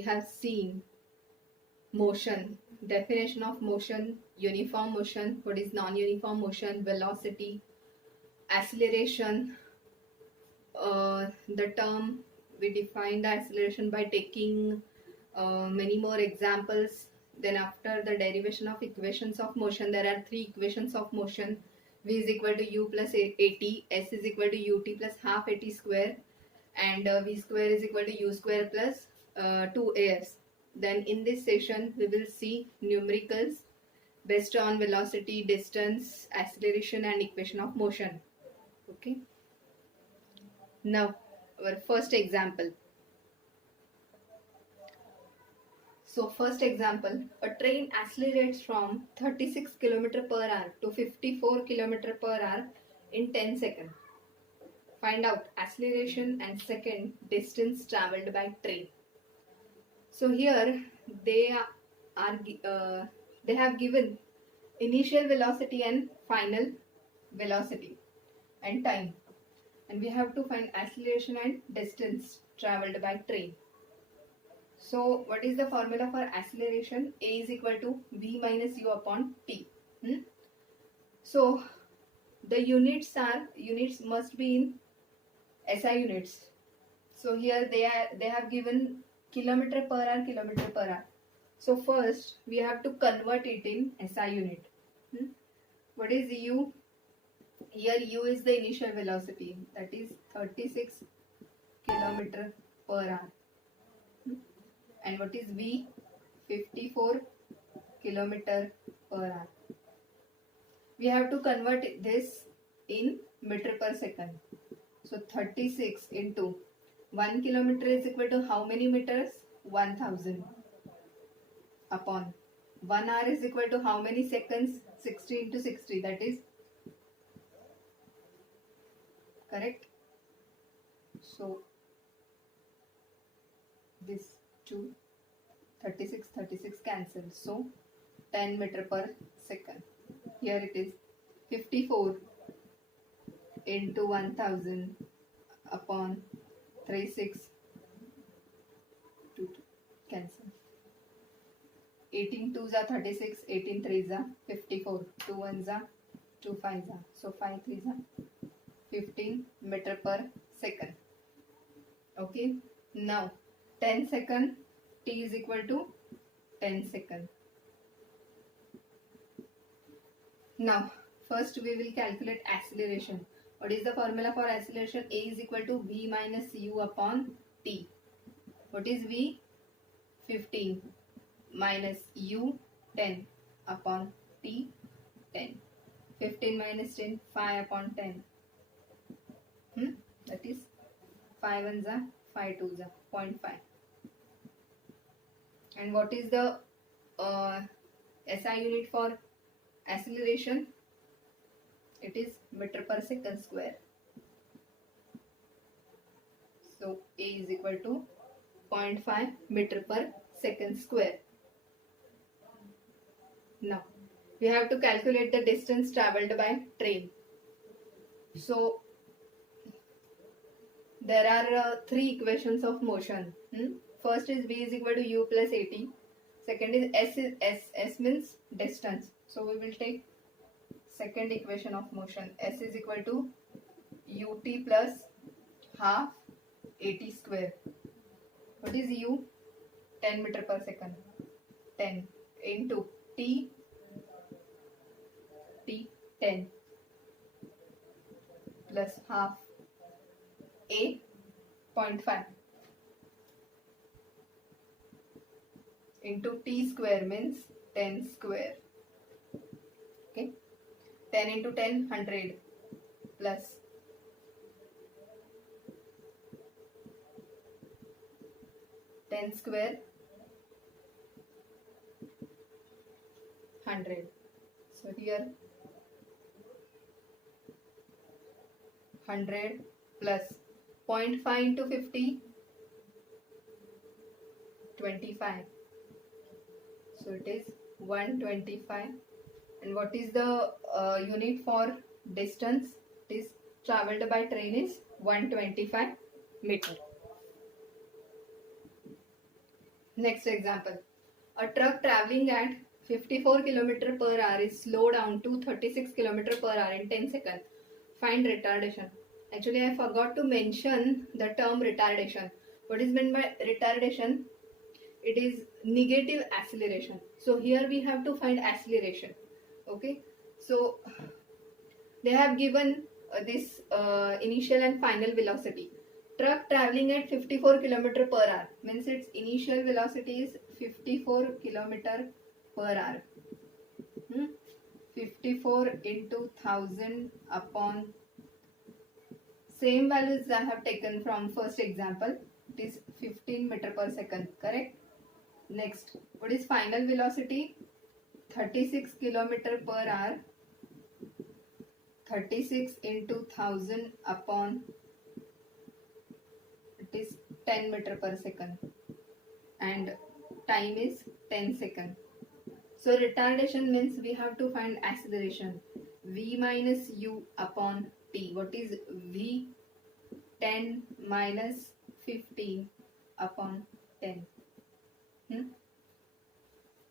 we have seen motion, definition of motion, uniform motion, what is non-uniform motion, velocity, acceleration. The term, we define the acceleration by taking many more examples. Then after the derivation of equations of motion, there are three equations of motion. V is equal to u plus at, s is equal to ut plus half at square, and v square is equal to u square plus 2as. Then in this session we will see numericals based on velocity, distance, acceleration and equation of motion. Okay. Now our first example. So first example, a train accelerates from 36 km per hour to 54 km per hour in 10 seconds. Find out acceleration and second distance traveled by train. So here they they have given initial velocity and final velocity and time, and we have to find acceleration and distance traveled by train. So what is the formula for acceleration? A is equal to v minus u upon t. So the units must be in SI units. So here they have given kilometer per hour. So first we have to convert it in SI unit. What is u? Here u is the initial velocity, that is 36 km per hour. And what is v? 54 km per hour. We have to convert this in meter per second. So 36 into 1 kilometer is equal to how many meters? 1000 upon 1 hour is equal to how many seconds? 60 into 60, that is correct. So this 2 36 cancel, so 10 meter per second. Here it is 54 into 1000 upon 36 2 cancel. 18 2s are 36, 18 3s are 54, 2 1s are 2 5s are, so 5 3s are 15 meter per second. Okay, now 10 second, t is equal to 10 second. Now first we will calculate acceleration. What is the formula for acceleration? A is equal to v minus u upon t. What is v? 15 minus u 10 upon t 10. 15 minus 10, 5 upon 10. That is 5 1s are 5 2s are 0.5. And what is the SI unit for acceleration? It is meter per second square. So A is equal to 0.5 meter per second square. Now we have to calculate the distance traveled by train. So there are three equations of motion. First is v is equal to u plus at. Second is s means distance. So we will take second equation of motion. S is equal to ut plus half at square. What is u? 10 meter per second. 10 into t 10 plus half a 0.5 into t square means 10 square. Okay, 10 into 10 100 plus 10 square 100. So here 100 plus 0.5 into 50 25. So it is 125. And what is the unit for distance? It is traveled by train is 125 meter. Next example. A truck traveling at 54 km per hour is slowed down to 36 km per hour in 10 seconds. Find retardation. Actually, I forgot to mention the term retardation. What is meant by retardation? It is negative acceleration. So here we have to find acceleration. Okay. So they have given this initial and final velocity. Truck traveling at 54 km per hour means its initial velocity is 54 km per hour. 54 into 1000 upon same values I have taken from first example. It is 15 meter per second. Correct. Next, what is final velocity? 36 km per hour. 36 into 1000 upon it is 10 meter per second and time is 10 seconds. So retardation means we have to find acceleration. V minus u upon t. What is V? 10 minus 15 upon 10.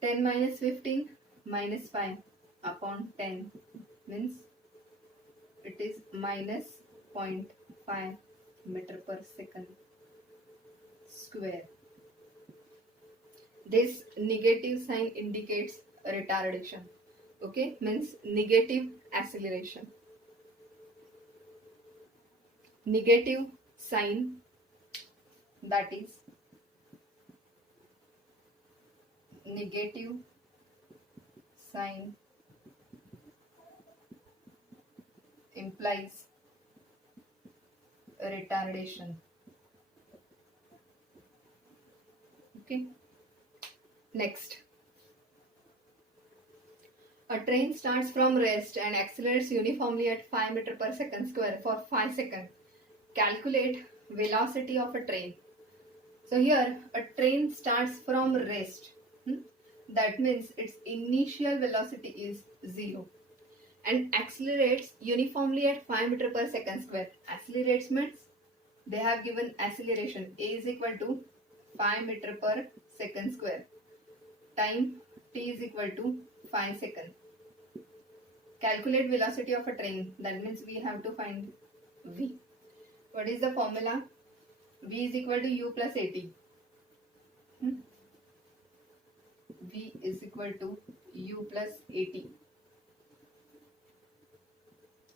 10 minus 15 minus 5 upon 10 means it is minus 0.5 meter per second square. This negative sign indicates retardation. Okay, means negative acceleration. Negative sign, that is negative sign implies retardation. Okay. Next. A train starts from rest and accelerates uniformly at 5 meter per second square for 5 seconds. Calculate velocity of a train. So here a train starts from rest. That means its initial velocity is 0 and accelerates uniformly at 5 meter per second square. Accelerates means they have given acceleration. A is equal to 5 meter per second square. Time t is equal to 5 seconds. Calculate velocity of a train. That means we have to find v. What is the formula? V is equal to u plus at. V is equal to u plus at.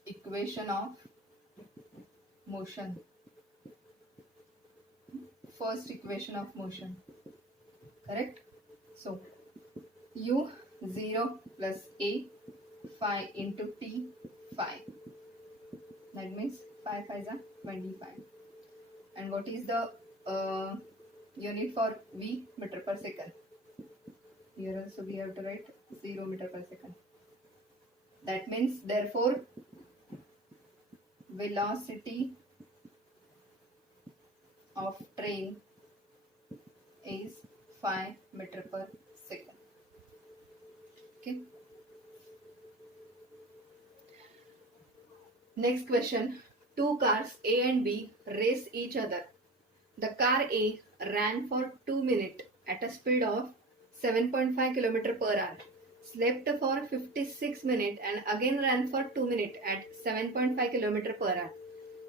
Equation of motion. First equation of motion. Correct? So, u 0 plus a 5 into t 5. That means 5 5 is 25. And what is the unit for v? Meter per second. Here also we have to write 0 meter per second. That means therefore velocity of train is 5 meter per second. Okay. Next question. Two cars A and B race each other. The car A ran for 2 minutes at a speed of 7.5 km per hour, slept for 56 minutes and again ran for 2 minutes at 7.5 km per hour.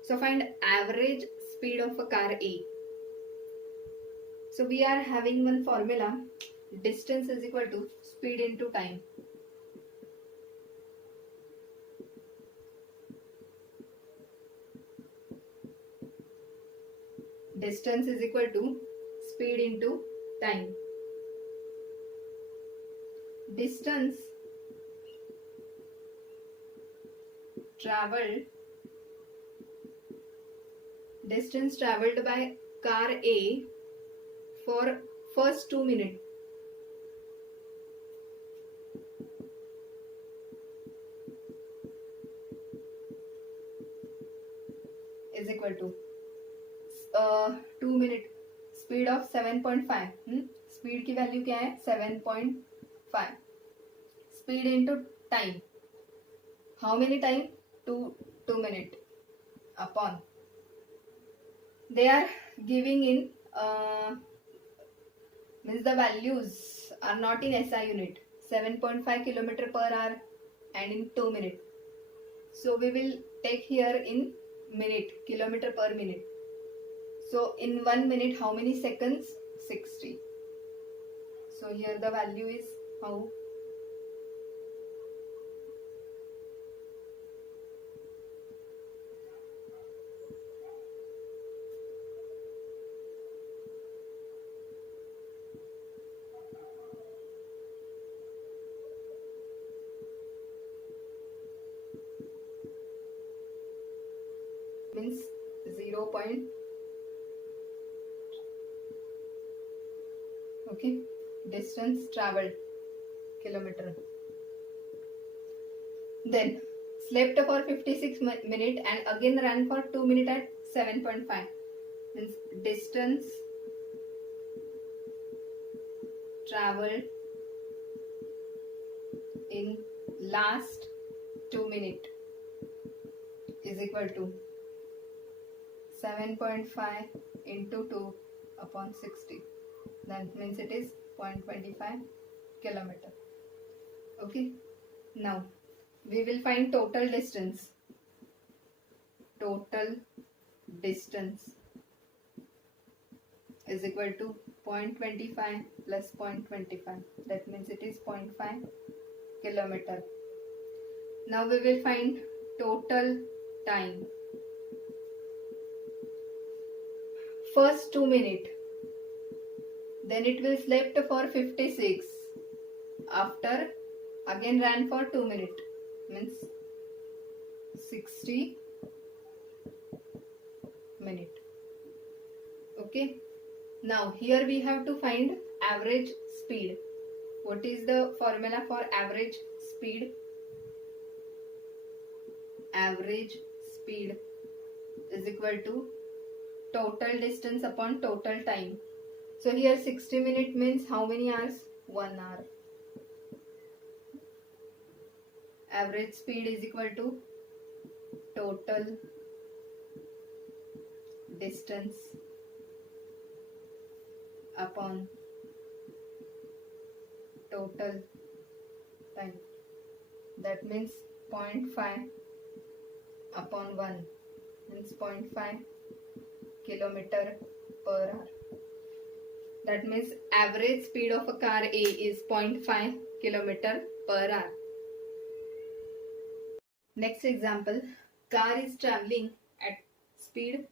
So find average speed of a car A. So we are having one formula. Distance is equal to speed into time. Distance is equal to speed into time. Distance traveled by car A for first 2 minutes is equal to 2 minute speed of 7.5. Speed की value क्या है 7.5. Speed into time. How many time? 2 minute upon. They are giving in means the values are not in SI unit. 7.5 kilometer per hour and in 2 minutes. So we will take here in minute, kilometer per minute. So in 1 minute how many seconds? 60. So here the value is how? Means 0. Okay, distance traveled, kilometer. Then slept for 56 minutes and again ran for 2 minutes at 7.5. Means distance traveled in last 2 minutes is equal to 7.5 into 2 upon 60. That means it is 0.25 kilometer. Okay, now we will find total distance. Total distance is equal to 0.25 plus 0.25. That means it is 0.5 kilometer. Now we will find total time. First 2 minutes. Then it will slept for 56. After again ran for 2 minutes. Means 60 minutes. Okay. Now here we have to find average speed. What is the formula for average speed? Average speed is equal to total distance upon total time. So here 60 minutes means how many hours? 1 hour. Average speed is equal to total distance upon total time. That means 0.5 upon 1 means 0.5 kilometer per hour. That means average speed of a car A is 0.5 kilometer per hour. Next example, car is traveling at speed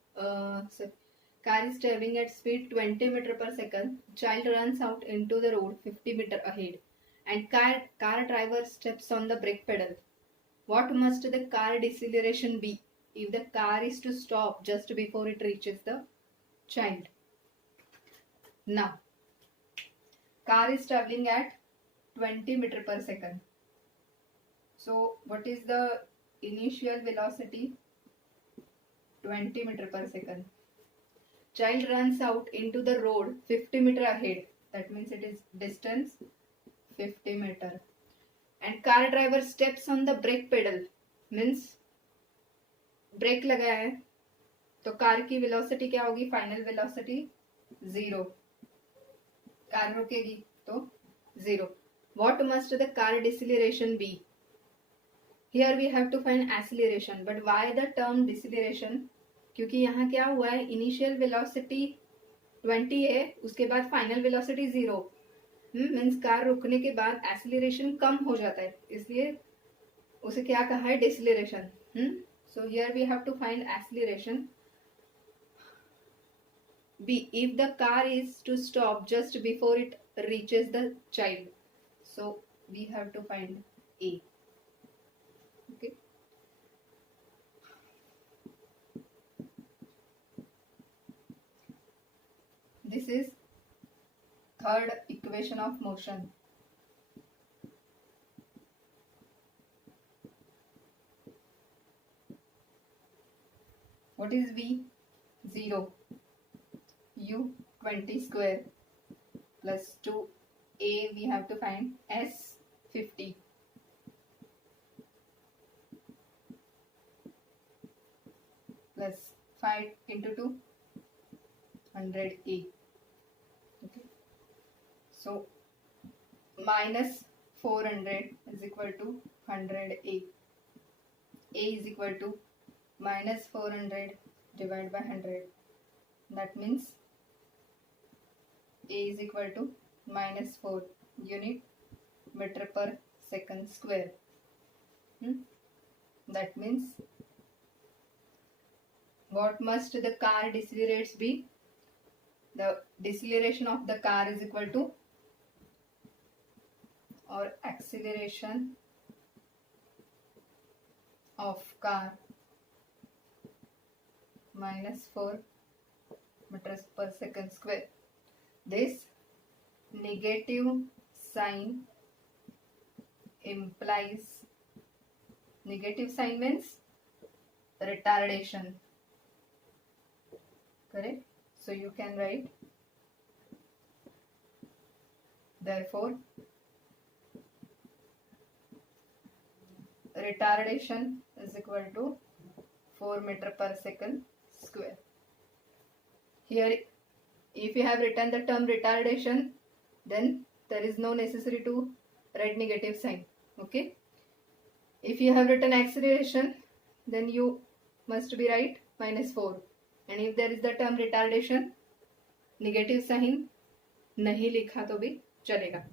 20 meter per second. Child runs out into the road 50 meter ahead and car driver steps on the brake pedal. What must the car deceleration be if the car is to stop just before it reaches the child? Now, car is traveling at 20 meter per second. So, what is the initial velocity? 20 meter per second. Child runs out into the road 50 meter ahead. That means it is distance 50 meter. And car driver steps on the brake pedal. Means brake लगाया है तो car की velocity क्या होगी? Final velocity 0. Car रुकेगी तो 0. What must the car deceleration be? Here we have to find acceleration. But why the term deceleration? क्योंकि यहाँ क्या हुआ है? इनिशियल वेलोसिटी 20 है, उसके बाद फाइनल वेलोसिटी 0. मीन्स कार रुकने के बाद एक्सीलरेशन कम हो जाता है, इसलिए उसे क्या कहा है? डिसलेरेशन. So here we have to find acceleration. B. If the car is to stop just before it reaches the child. So we have to find A. Okay. This is third equation of motion. What is V? 0. U 20 square plus 2A we have to find S 50. Plus 5 into 2 100A. Okay. So minus 400 is equal to 100A. A is equal to minus 400 divided by 100. That means A is equal to minus 4 unit meter per second square. That means what must the car decelerates be? The deceleration of the car is equal to, or acceleration of car minus 4 meters per second square. This negative sign implies, negative sign means retardation, correct? So you can write, therefore retardation is equal to 4 meter per second square. Here if you have written the term retardation, then there is no necessary to write negative sign. Okay, if you have written acceleration, then you must be write minus 4, and if there is the term retardation, negative sign नहीं लिखा तो भी चलेगा.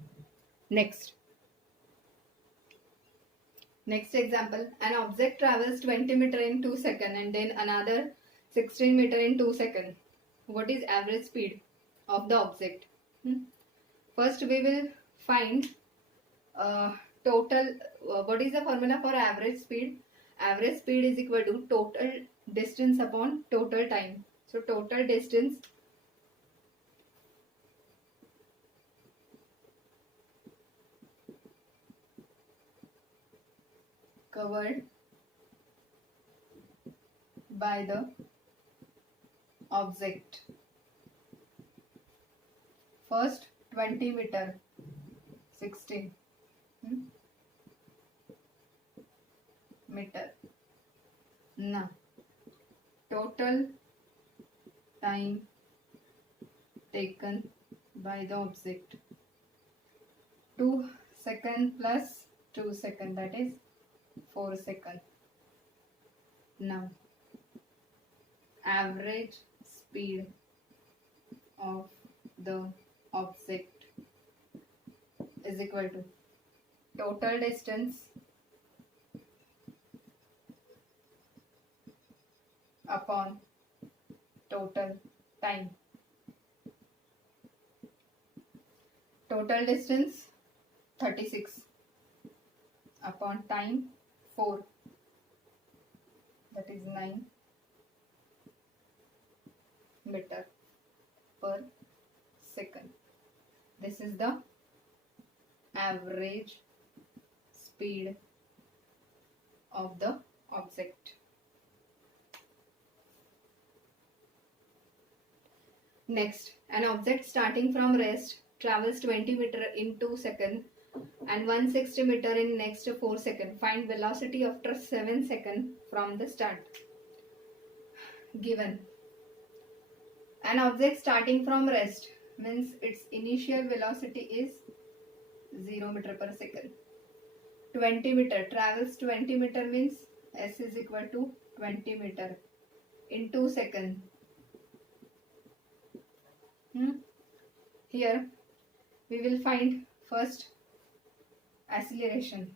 Next example, an object travels 20 meter in 2 seconds and then another 16 meter in 2 seconds. What is average speed of the object? First we will find total. What is the formula for average speed? Average speed is equal to total distance upon total time. So total distance covered by the object. First 20 meter, 16 meter. Now total time taken by the object, 2 seconds plus 2 seconds, that is 4 seconds. Now average speed of the object is equal to total distance upon total time. Total distance 36 upon time 4, that is 9 meter per second. This is the average speed of the object. Next, an object starting from rest travels 20 meter in 2 seconds and 160 meter in next 4 seconds. Find velocity after 7 seconds from the start. Given an object starting from rest means its initial velocity is 0 meter per second. 20 meter travels 20 meter means s is equal to 20 meter in 2 seconds. Here we will find first acceleration.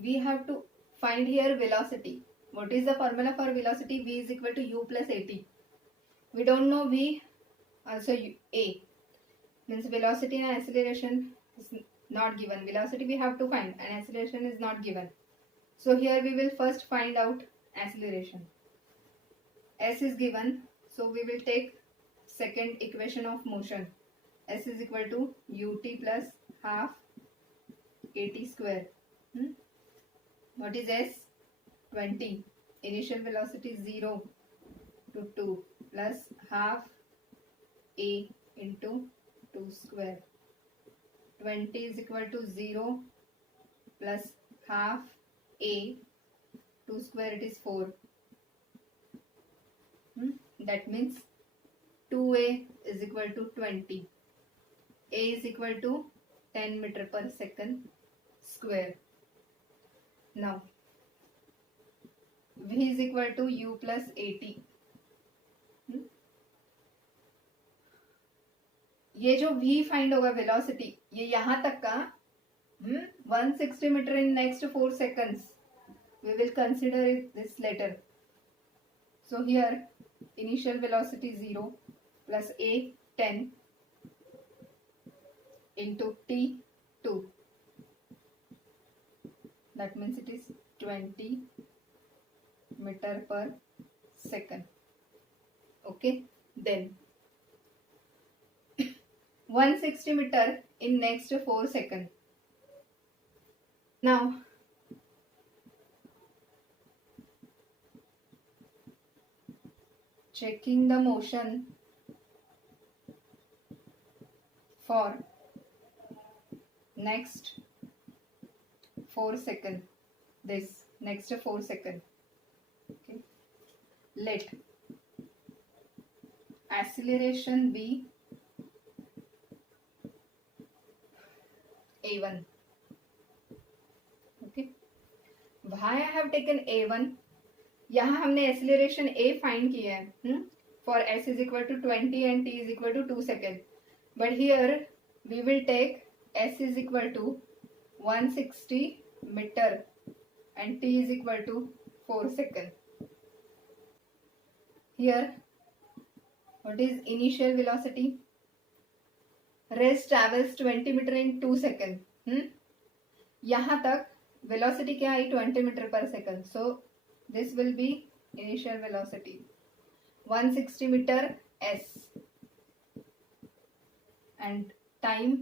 We have to find here velocity. What is the formula for velocity? V is equal to u plus at. We don't know v, also a. Means velocity and acceleration is not given. Velocity we have to find and acceleration is not given. So here we will first find out acceleration. S is given, so we will take second equation of motion. S is equal to ut plus half at square. What is S? 20. Initial velocity 0 to 2 plus half a into 2 square. 20 is equal to 0 plus half a, 2 square it is 4. That means 2a is equal to 20. A is equal to 10 meter per second square. Now v is equal to u plus 80. ये जो v find होगा velocity, ये यहां तक का 160 metre in next 4 seconds. We will consider it this later. So here initial velocity 0 plus a 10 into t 2. That means it is 20 meter per second. Okay, then 160 meter in next 4 seconds. Now checking the motion for next 4 seconds. This next 4 seconds. Okay. Let acceleration be a1. Okay. Why I have taken a1? यहाँ हमने acceleration a find किया है for s is equal to 20 and t is equal to 2 second. But here we will take s is equal to 160 metre and t is equal to 4 seconds. Here, what is initial velocity? Rays travels 20 meter in 2 seconds. यहाँ तक velocity क्या आई 20 meter per second. So this will be initial velocity. 160 meter s and time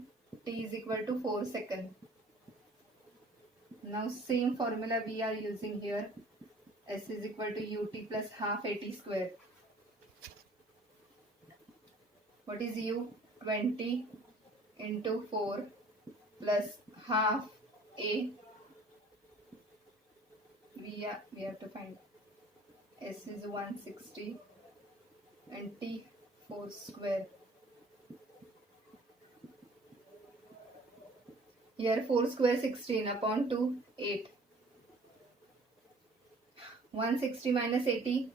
t is equal to 4 seconds. Now same formula we are using here. S is equal to ut plus half at square. What is u? 20 into 4 plus half a. We have to find s is 160 and t 4 square. Here 4 square 16 upon 2 8. 160 minus 80.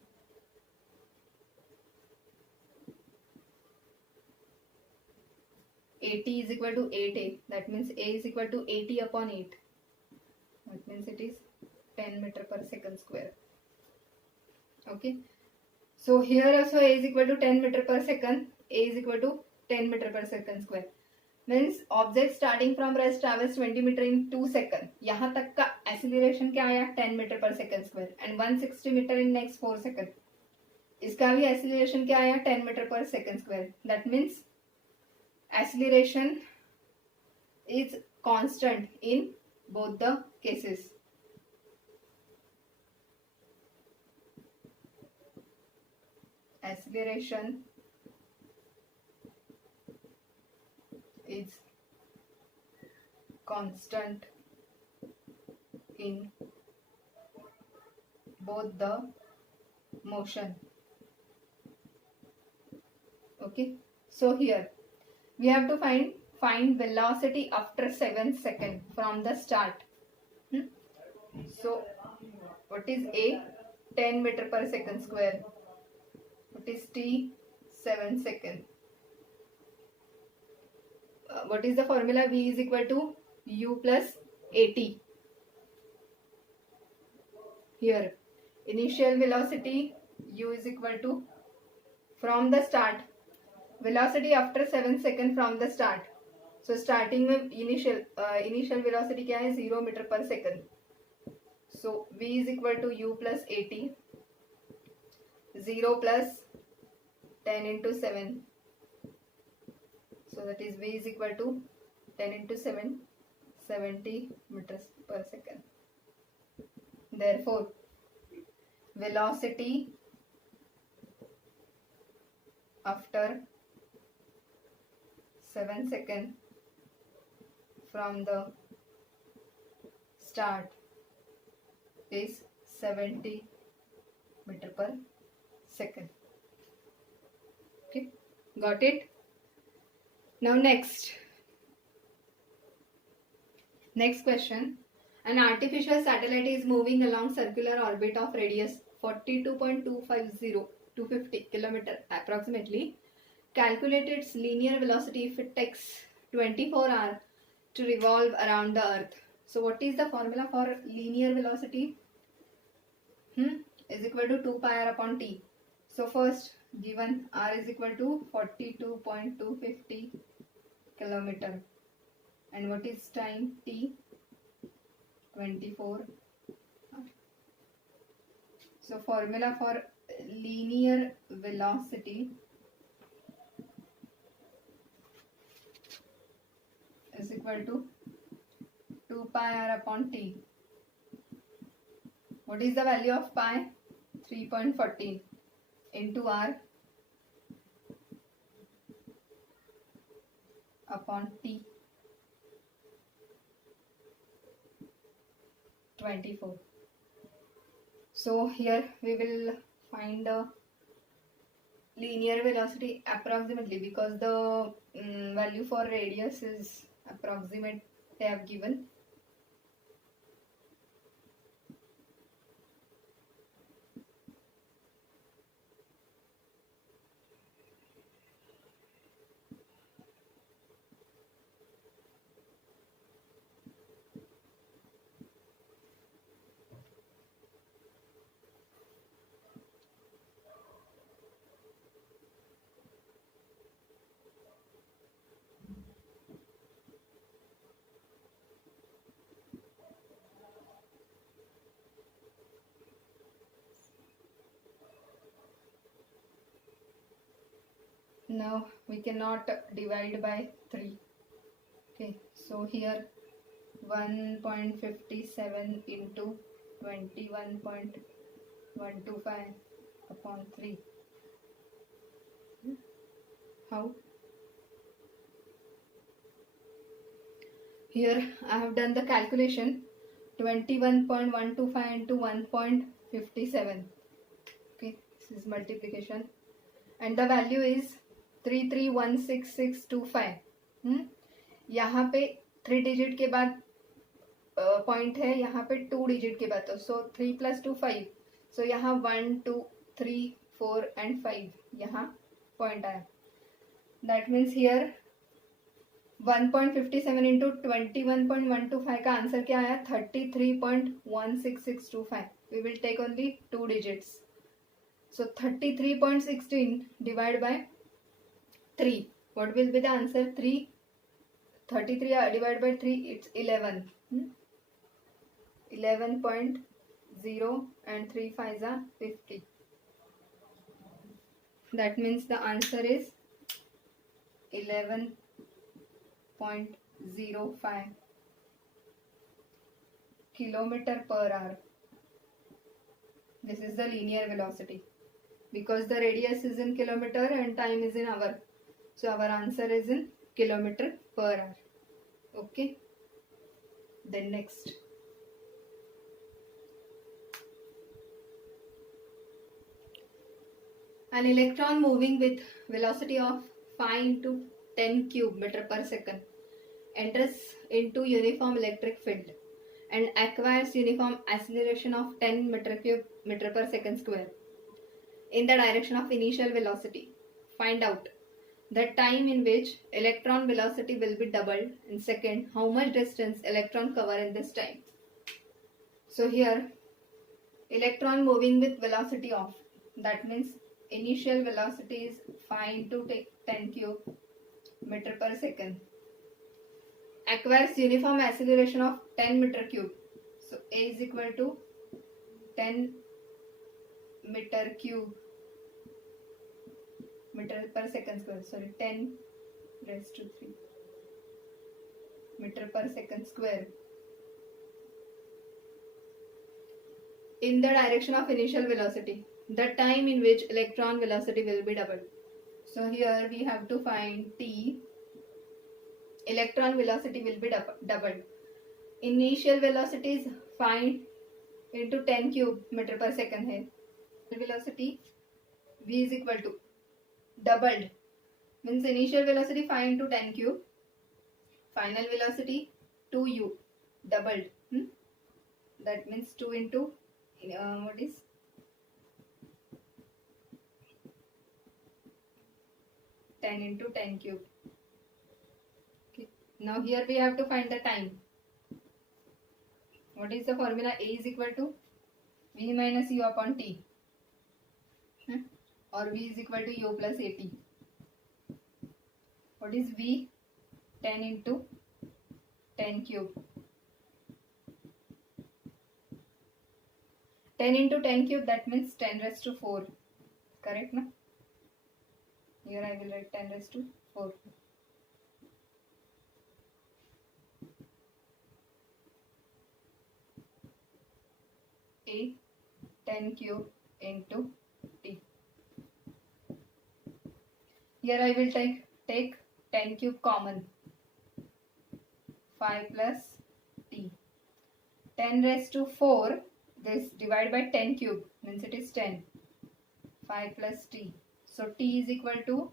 80 is equal to 8a. That means a is equal to 80 upon 8. That means it is 10 meter per second square. Okay. So here also a is equal to 10 meter per second. A is equal to 10 meter per second square. Means object starting from rest travels 20 metre in 2 second. यहाँ तक का acceleration क्या आया 10 metre per second square and 160 metre in next 4 second. इसका भी acceleration क्या आया 10 metre per second square. That means acceleration is constant in both the cases. Acceleration is constant in both the motion. Okay, so here we have to find velocity after 7 seconds from the start. So what is a 10 meter per second square. What is t 7 seconds. What is the formula? V is equal to u plus 80. Here initial velocity u is equal to from the start velocity after 7 seconds from the start. So starting में initial velocity क्या है 0 meter per second. So v is equal to u plus 80. 0 plus 10 into 7. So that is v is equal to 10 into 7, 70 meters per second. Therefore, velocity after 7 seconds from the start is 70 meter per second. Okay. Got it? Now next question. An artificial satellite is moving along circular orbit of radius 42.250 to 50 km approximately. Calculate its linear velocity if it takes 24 hours to revolve around the earth. So what is the formula for linear velocity? Is equal to 2 pi r upon t. So first given r is equal to 42.250 kilometer. And what is time? T 24. So formula for linear velocity is equal to 2 pi r upon t. What is the value of pi? 3.14 into r upon t 24. So here we will find the linear velocity approximately, because the value for radius is approximate they have given. Now we cannot divide by 3. Okay, so here 1.57 into 21.125 upon 3. How? Here I have done the calculation. 21.125 into 1.57. Okay, this is multiplication. And the value is 33166625. यहाँ पे 3 digit के बाद point है, यहाँ पे 2 digit के बाद, तो सो 3 + 2 5. सो यहाँ 1 2 3 4 and 5 यहाँ पॉइंट आया. दैट मीन्स हियर 1.57 इंटू 21.125 का आंसर क्या आया? 33.16625. We will take only 2 digits. So 33.16 divided by 3. What will be the answer? 33 divided by 3, it's 11. 11.0 and 3 5s are 50. That means the answer is 11.05 kilometer per hour. This is the linear velocity. Because the radius is in kilometer and time is in hour, so our answer is in kilometer per hour. Okay, then next, an electron moving with velocity of 5 into 10 cube meter per second enters into uniform electric field and acquires uniform acceleration of 10 meter cube meter per second square in the direction of initial velocity. Find out the time in which electron velocity will be doubled in second. How much distance electron cover in this time? So here electron moving with velocity of, that means initial velocity is 5 into 10 cube meter per second, acquires uniform acceleration of 10 meter cube. So A is equal to 10 meter cube meter per second square, 10 raised to 3 meter per second square in the direction of initial velocity, the time in which electron velocity will be doubled. So here we have to find T. Electron velocity will be doubled. Initial velocity is 5 into 10 cube meter per second है. Velocity V is equal to doubled means initial velocity 5 into 10 cube, final velocity 2u doubled. That means 2 into what is 10 into 10 cube. Okay. Now here we have to find the time. What is the formula? A is equal to v minus u upon t, or v is equal to u plus at. What is v? 10 into 10 cube. 10 into 10 cube, that means 10 raised to 4. Correct, na? Here I will write 10 raised to 4. A 10 cube into t. Here I will take 10 cube common. 5 plus t. 10 raised to 4. This divided by 10 cube means it is 10. 5 plus t. So t is equal to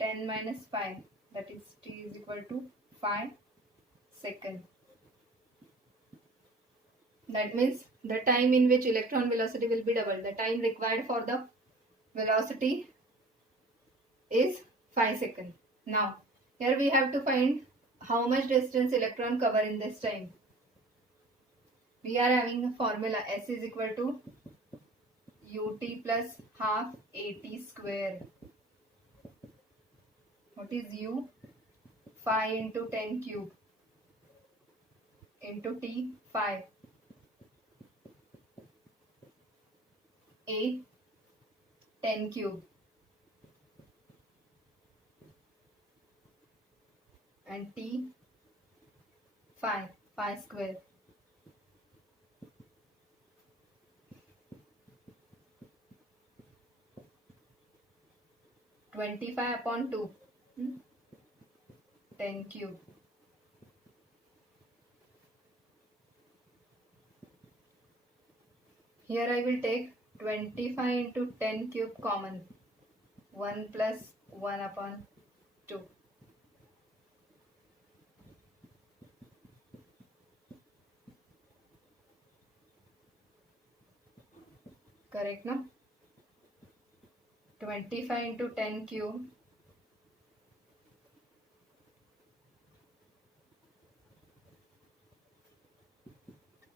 10 minus 5. That is t is equal to 5 seconds. That means the time in which electron velocity will be doubled. The time required for the velocity is 5 seconds. Now, here we have to find how much distance electron cover in this time. We are having a formula S is equal to ut plus half at square. What is u? 5 into 10 cube into t 5. A 10 cube and t 5 square. (25 upon 2). 10 cube. Here I will take 25 into 10 cube common. 1 plus 1 upon 2. Correct, no? 25 into 10 cube.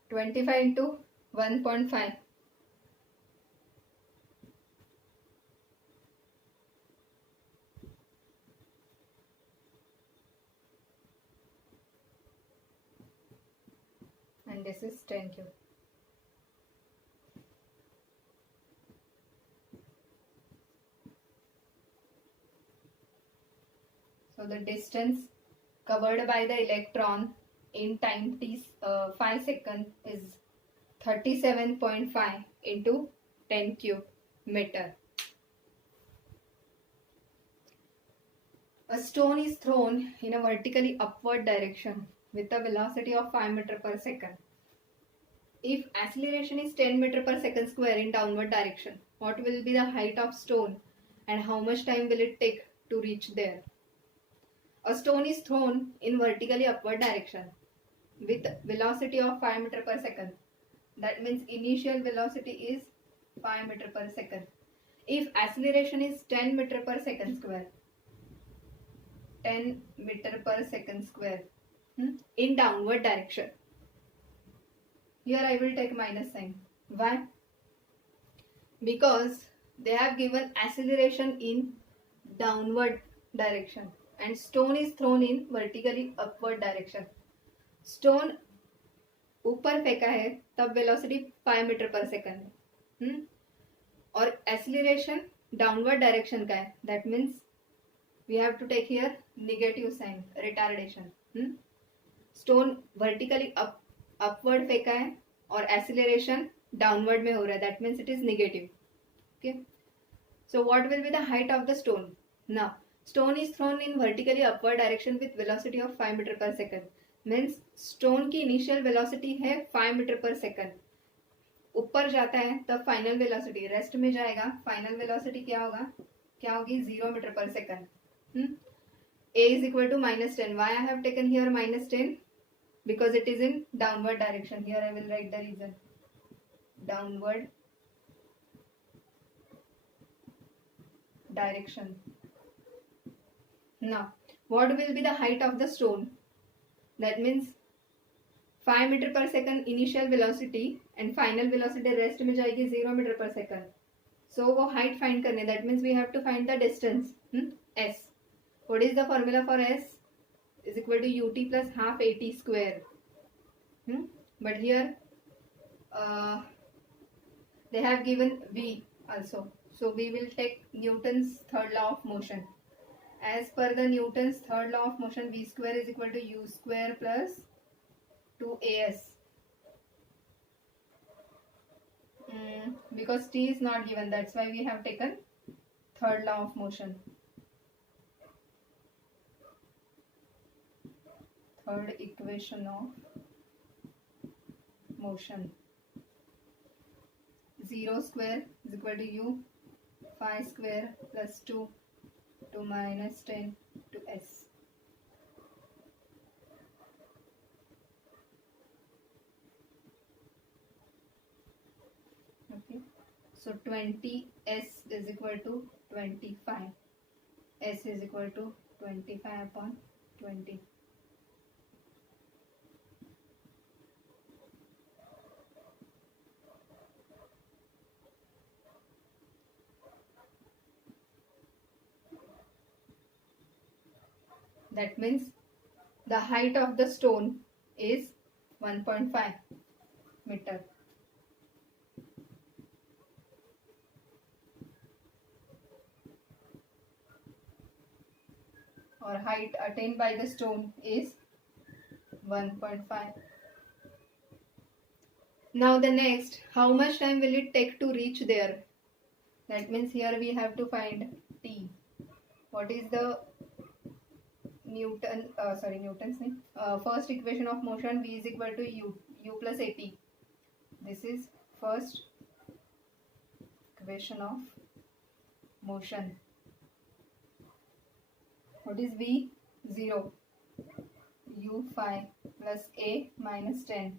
(25 into 1.5). And this is 10 cube. So the distance covered by the electron in time t 5 seconds is 37.5 into 10 cube meter. A stone is thrown in a vertically upward direction with a velocity of 5 meter per second. If acceleration is 10 meter per second square in downward direction, what will be the height of stone and how much time will it take to reach there? A stone is thrown in vertically upward direction with velocity of 5 meter per second. That means initial velocity is 5 meter per second. If acceleration is 10 meter per second square, 10 meter per second square in downward direction. Here I will take minus sign. Why? Because they have given acceleration in downward direction and stone is thrown in vertically upward direction. Stone ऊपर फेंका है तब velocity 5 metre per second है और acceleration downward direction का है. That means we have to take here negative sign, retardation. Stone vertically upward फेंका है और एक्सीलरेशन डाउनवर्ड में हो रहा है. That means it is negative. Okay, so what will be the height of the stone? Now stone is thrown in vertically upward direction with velocity of 5 metre per second. Means stone की initial velocity है 5 metre per second. ऊपर जाता है तब final velocity rest में जाएगा. Final velocity क्या होगी? 0 metre per second. A is equal to minus 10. Why I have taken here minus 10? Because it is in downward direction. Here I will write the reason. Downward direction. Now, what will be the height of the stone? That means 5 metre per second initial velocity and final velocity rest में जाएगी 0 metre per second. So वो height find करने, that means we have to find the distance. S. What is the formula for S? Is equal to UT plus half AT square. But here they have given v also, so we will take Newton's third law of motion. As per the Newton's third law of motion, v square is equal to u square plus 2as. Because t is not given, that's why we have taken third law of motion. Third equation of motion. 0 square is equal to u, 5 square plus 2 to minus 10 to s. Okay, so 20s is equal to 25. S is equal to 25 upon 20. That means the height of the stone is 1.5 meter. Or height attained by the stone is 1.5. Now the next, how much time will it take to reach there? That means here we have to find t. What is the first equation of motion? V is equal to u plus at. This is first equation of motion. What is v? 0. u 5 plus a minus 10.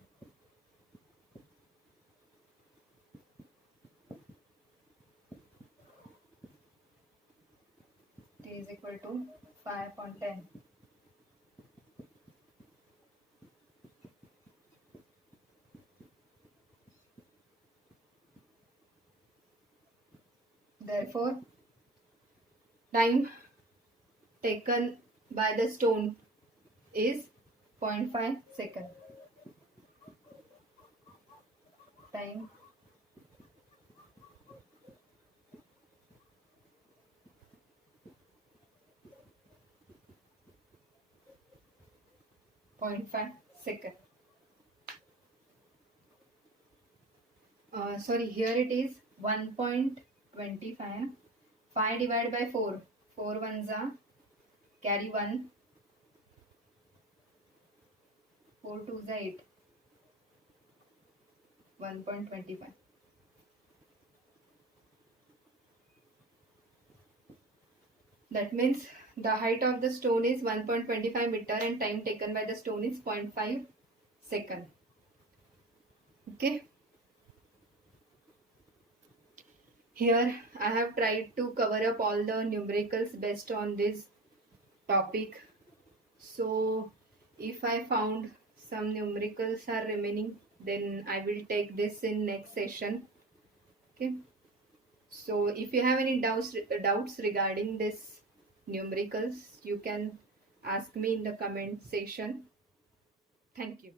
T is equal to 5 upon 10. Therefore, time taken by the stone is 0.5 second. Time second. Sorry, here it is 1.25. 5 divided by 4. 4 ones are carry 1. 4 2s are 8. 1.25. That means the height of the stone is 1.25 meter and time taken by the stone is 0.5 second. Okay. Here I have tried to cover up all the numericals based on this topic. So if I found some numericals are remaining, then I will take this in next session. Okay. So if you have any doubts regarding this numericals, you can ask me in the comment section. Thank you.